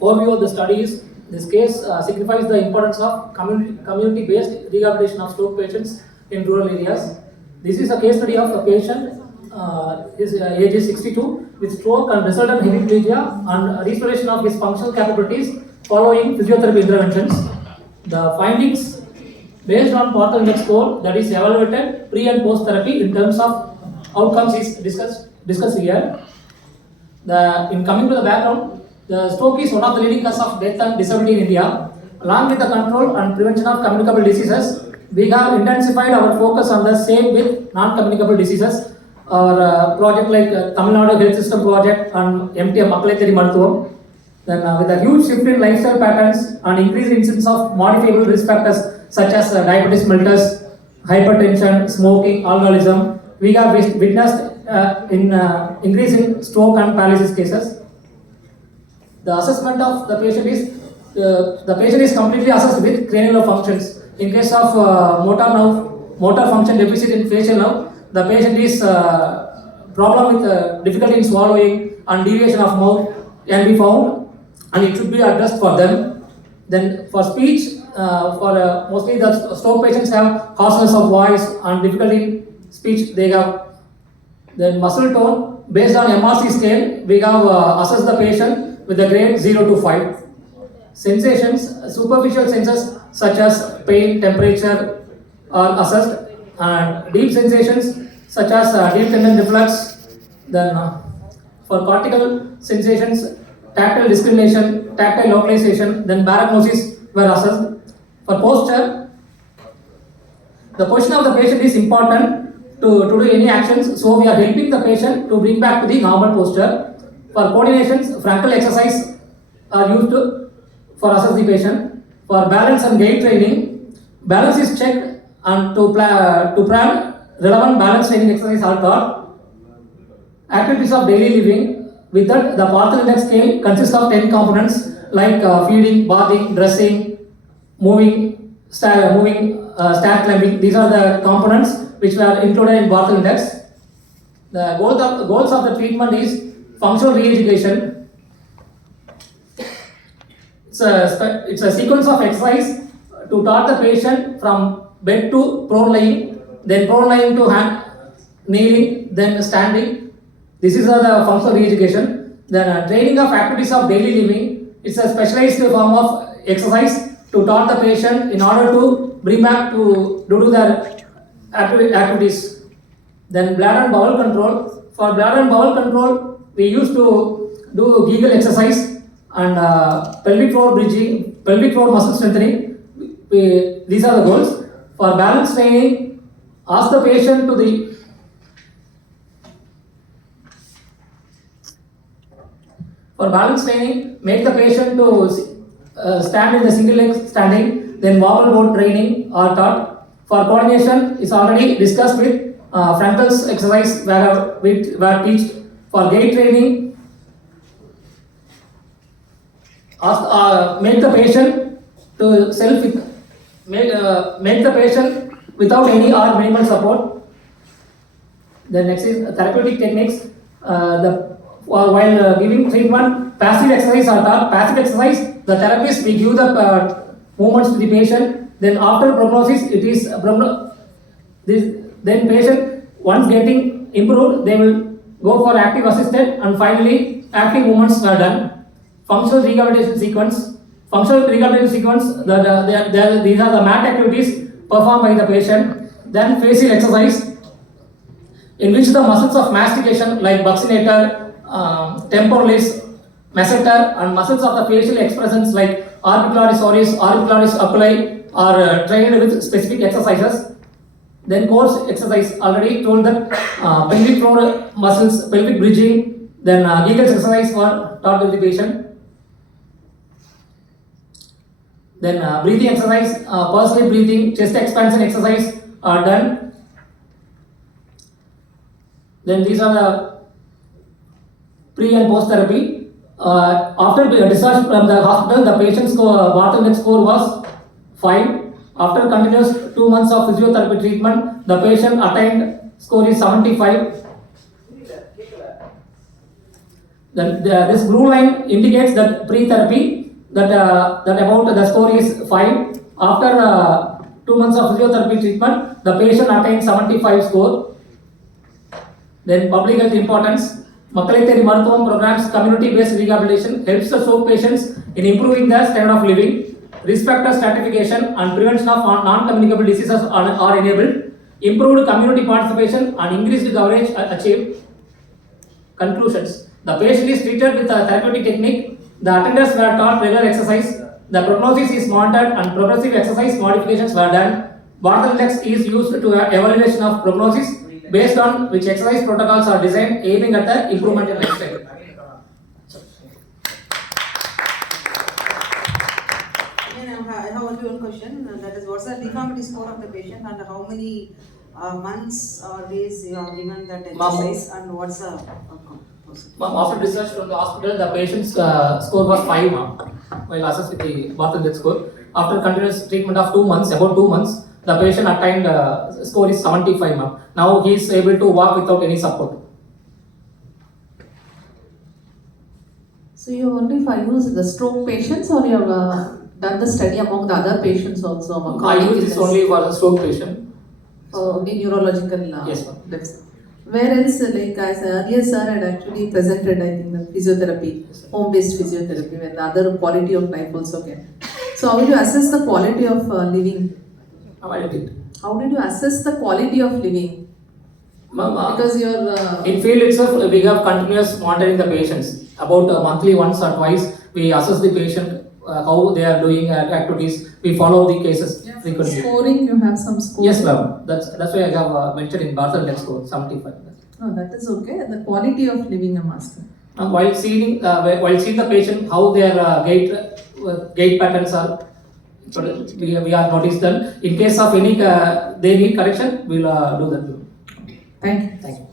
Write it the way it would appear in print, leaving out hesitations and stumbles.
overview of the study is this case signifies the importance of community-based rehabilitation of stroke patients in rural areas. This is a case study of a patient, his age is 62, with stroke and resultant hemiplegia and restoration of his functional capabilities following physiotherapy interventions. The findings based on Portal Index score that is evaluated pre and post therapy in terms of outcomes is discussed here. In coming to the background, the stroke is one of the leading causes of death and disability in India. Along with the control and prevention of communicable diseases, we have intensified our focus on the same with non-communicable diseases. Our project like Tamil Nadu Health System Project and MTM Makkalaitheri Maruthuvam. Then with a huge shift in lifestyle patterns and increased incidence of modifiable risk factors such as diabetes mellitus, hypertension, smoking, alcoholism, we have witnessed increase in stroke and paralysis cases. The assessment of the patient is the patient is completely assessed with cranial nerve functions. In case of motor function deficit in facial nerve, the patient is problem with difficulty in swallowing and deviation of mouth can be found, and it should be addressed for them. Then for speech, mostly the stroke patients have hoarseness of voice and difficulty in speech. They have then muscle tone based on MRC scale. We have assessed the patient with a grade 0 to 5. Sensations, superficial senses such as pain, temperature are assessed, and deep sensations such as deep tendon reflex. Then for cortical sensations, tactile discrimination, tactile localization, then baragnosis were assessed. For posture, the position of the patient is important to do any actions, so we are helping the patient to bring back to the normal posture. For coordinations, frontal exercise are used for assess the patient. For balance and gait training, balance is checked, and to plan relevant balance training exercise are taught. Activities of daily living, with that the Portal Index scale consists of 10 components like feeding, bathing, dressing, moving, stair climbing. These are the components which were included in Portal Index. The goals of the treatment is functional re-education. It's a sequence of exercise to taught the patient from bed to prone lying, then prone lying to kneeling, then standing. This is the functional re-education. Then training of activities of daily living. It's a specialized form of exercise to taught the patient in order to bring back to do their activities. Then bladder and bowel control. For bladder and bowel control, we used to do Kegel exercise and pelvic floor bridging, pelvic floor muscle strengthening. These are the goals. For balance training, ask the patient to the For balance training, make the patient to stand in the single leg standing, then wobble board training are taught. For coordination, is already discussed with frontals exercise where we were taught. For gait training, make the patient to make the patient without any or minimal support. The next is therapeutic techniques. While giving treatment, passive exercise are taught. Passive exercise, the therapist will give the movements to the patient. Then after prognosis, it is then patient once getting improved, they will go for active assisted, and finally active movements are done. Functional rehabilitation sequence. Functional rehabilitation sequence. These are the mat activities performed by the patient. Then facial exercise, in which the muscles of mastication like buccinator, temporalis, masseter, and muscles of the facial expressions like orbicularis oris, orbicularis oculi are trained with specific exercises. Then course exercise, already told that pelvic floor muscles, pelvic bridging, then Kegel exercise were taught to the patient. Then breathing exercise, pursed breathing, chest expansion exercise are done. Then these are the pre and post therapy. After discharge from the hospital, the patient's Portal Index score was 5. After continuous 2 months of physiotherapy treatment, the patient attained score is 75. This blue line indicates that pre-therapy, that about the score is 5. After 2 months of physiotherapy treatment, the patient attained 75 score. Then public health importance. Makkalaiteri Maruthuvam programs community-based rehabilitation helps the stroke patients in improving their standard of living. Risk factor stratification and prevention of non-communicable diseases are enabled. Improved community participation and increased coverage achieved. Conclusions. The patient is treated with a therapeutic technique. The attenders were taught regular exercise. The prognosis is monitored and progressive exercise modifications were done. Barthelmex is used to evaluation of prognosis, based on which exercise protocols are designed aiming at the improvement in lifestyle. I have only one question, that is, what's the deformity score of the patient and how many months or days you have given that exercise and what's the outcome? After research from the hospital, the patient's score was 5 while assessed with the Barthelmex score. After continuous treatment of 2 months, about 2 months, the patient attained score is 75. Now he is able to walk without any support. So you have only used the stroke patients, or you have done the study among the other patients also? I use this only for the stroke patient. Only neurological yes, ma'am. depths. Where else, like as earlier sir had actually presented, I think, the physiotherapy, home-based physiotherapy, when the other quality of life also came. So how do you assess the quality of living? How did you assess the quality of living? Because you're in field itself, we have continuous monitoring the patients. About monthly once or twice, we assess the patient, how they are doing activities. We follow the cases frequently. Scoring, you have some scoring. Yes, ma'am. That's why I have mentioned in Barthelmex score 75. Oh, that is okay. The quality of living, I'm asking. While seeing the patient, how their gait patterns are. We are noticed them. In case of any they need correction, we'll do that. Thank you. Thank you.